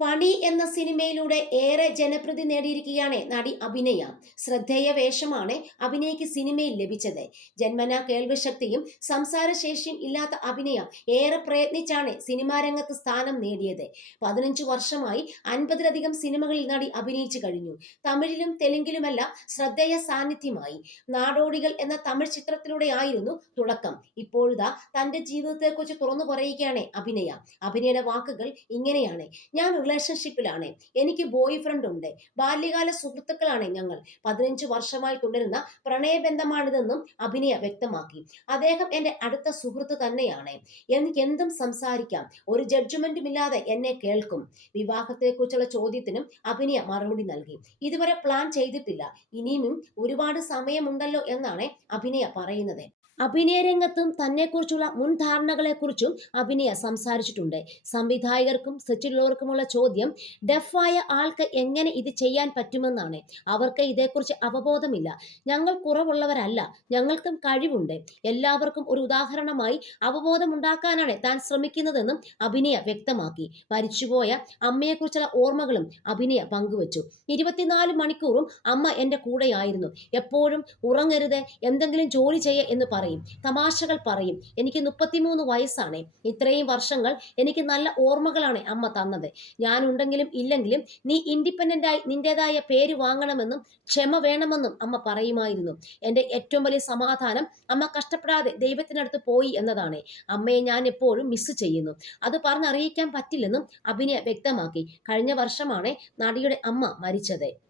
പണി എന്ന സിനിമയിലൂടെ ഏറെ ജനപ്രീതി നേടിയിരിക്കുകയാണ് നടി അഭിനയ. ശ്രദ്ധേയ വേഷമാണ് അഭിനയക്ക് സിനിമയിൽ ലഭിച്ചത്. ജന്മന കേൾവിശക്തിയും സംസാരശേഷിയും ഇല്ലാത്ത അഭിനയ ഏറെ പ്രയത്നിച്ചാണ് സിനിമാ രംഗത്ത് സ്ഥാനം നേടിയത്. പതിനഞ്ചു വർഷമായി അൻപതിലധികം സിനിമകളിൽ നടി അഭിനയിച്ചു കഴിഞ്ഞു. തമിഴിലും തെലുങ്കിലുമല്ല ശ്രദ്ധേയ സാന്നിധ്യമായി. നാടോടികൾ എന്ന തമിഴ് ചിത്രത്തിലൂടെ ആയിരുന്നു തുടക്കം. ഇപ്പോഴുതാ തന്റെ ജീവിതത്തെക്കുറിച്ച് തുറന്നു പറയുകയാണ് അഭിനയ. അഭിനയുടെ വാക്കുകൾ ഇങ്ങനെയാണ്. ഞാൻ റിലേഷൻഷിപ്പിലാണ് എനിക്ക് ബോയ് ഫ്രണ്ട് ഉണ്ട്. ബാല്യകാല സുഹൃത്തുക്കളാണ് ഞങ്ങൾ. പതിനഞ്ച് വർഷമായി തുടരുന്ന പ്രണയബന്ധമാണിതെന്നും അഭിനയ വ്യക്തമാക്കി. അദ്ദേഹം എന്റെ അടുത്ത സുഹൃത്ത് തന്നെയാണ്. എനിക്ക് എന്തും സംസാരിക്കാം. ഒരു ജഡ്ജ്മെന്റും ഇല്ലാതെ എന്നെ കേൾക്കും. വിവാഹത്തെക്കുറിച്ചുള്ള ചോദ്യത്തിനും അഭിനയ മറുപടി നൽകി. ഇതുവരെ പ്ലാൻ ചെയ്തിട്ടില്ല. ഇനിയും ഒരുപാട് സമയമുണ്ടല്ലോ എന്നാണ് അഭിനയ പറയുന്നത്. അഭിനയ രംഗത്തും തന്നെക്കുറിച്ചുള്ള മുൻ ധാരണകളെക്കുറിച്ചും അഭിനയ സംസാരിച്ചിട്ടുണ്ട്. സംവിധായകർക്കും സെറ്റിലുള്ളവർക്കുമുള്ള ചോദ്യം ഡെഫായ ആൾക്ക് എങ്ങനെ ഇത് ചെയ്യാൻ പറ്റുമെന്നാണ്. അവർക്ക് ഇതേക്കുറിച്ച് അവബോധമില്ല. ഞങ്ങൾ കുറവുള്ളവരല്ല. ഞങ്ങൾക്കും കഴിവുണ്ട്. എല്ലാവർക്കും ഒരു ഉദാഹരണമായി അവബോധമുണ്ടാക്കാനാണ് താൻ ശ്രമിക്കുന്നതെന്നും അഭിനയ വ്യക്തമാക്കി. മരിച്ചുപോയ അമ്മയെക്കുറിച്ചുള്ള ഓർമ്മകളും അഭിനയ പങ്കുവച്ചു. ഇരുപത്തിനാല് മണിക്കൂറും അമ്മ എന്റെ കൂടെയായിരുന്നു. എപ്പോഴും ഉറങ്ങരുത്. എന്തെങ്കിലും ജോലി ചെയ്യ എന്ന് പറയും. തമാശകൾ പറയും. എനിക്ക് മുപ്പത്തിമൂന്ന് വയസ്സാണ്. ഇത്രയും വർഷങ്ങൾ എനിക്ക് നല്ല ഓർമ്മകളാണ് അമ്മ തന്നത്. ഞാനുണ്ടെങ്കിലും ഇല്ലെങ്കിലും നീ ഇൻഡിപെൻഡന്റായി നിന്റെതായ പേര് വാങ്ങണമെന്നും ക്ഷമ വേണമെന്നും അമ്മ പറയുമായിരുന്നു. എന്റെ ഏറ്റവും വലിയ സമാധാനം അമ്മ കഷ്ടപ്പെടാതെ ദൈവത്തിനടുത്ത് പോയി എന്നതാണ്. അമ്മയെ ഞാൻ എപ്പോഴും മിസ് ചെയ്യുന്നു. അത് പറഞ്ഞറിയിക്കാൻ പറ്റില്ലെന്നും അഭിനയ വ്യക്തമാക്കി. കഴിഞ്ഞ വർഷമാണ് നടിയുടെ അമ്മ മരിച്ചത്.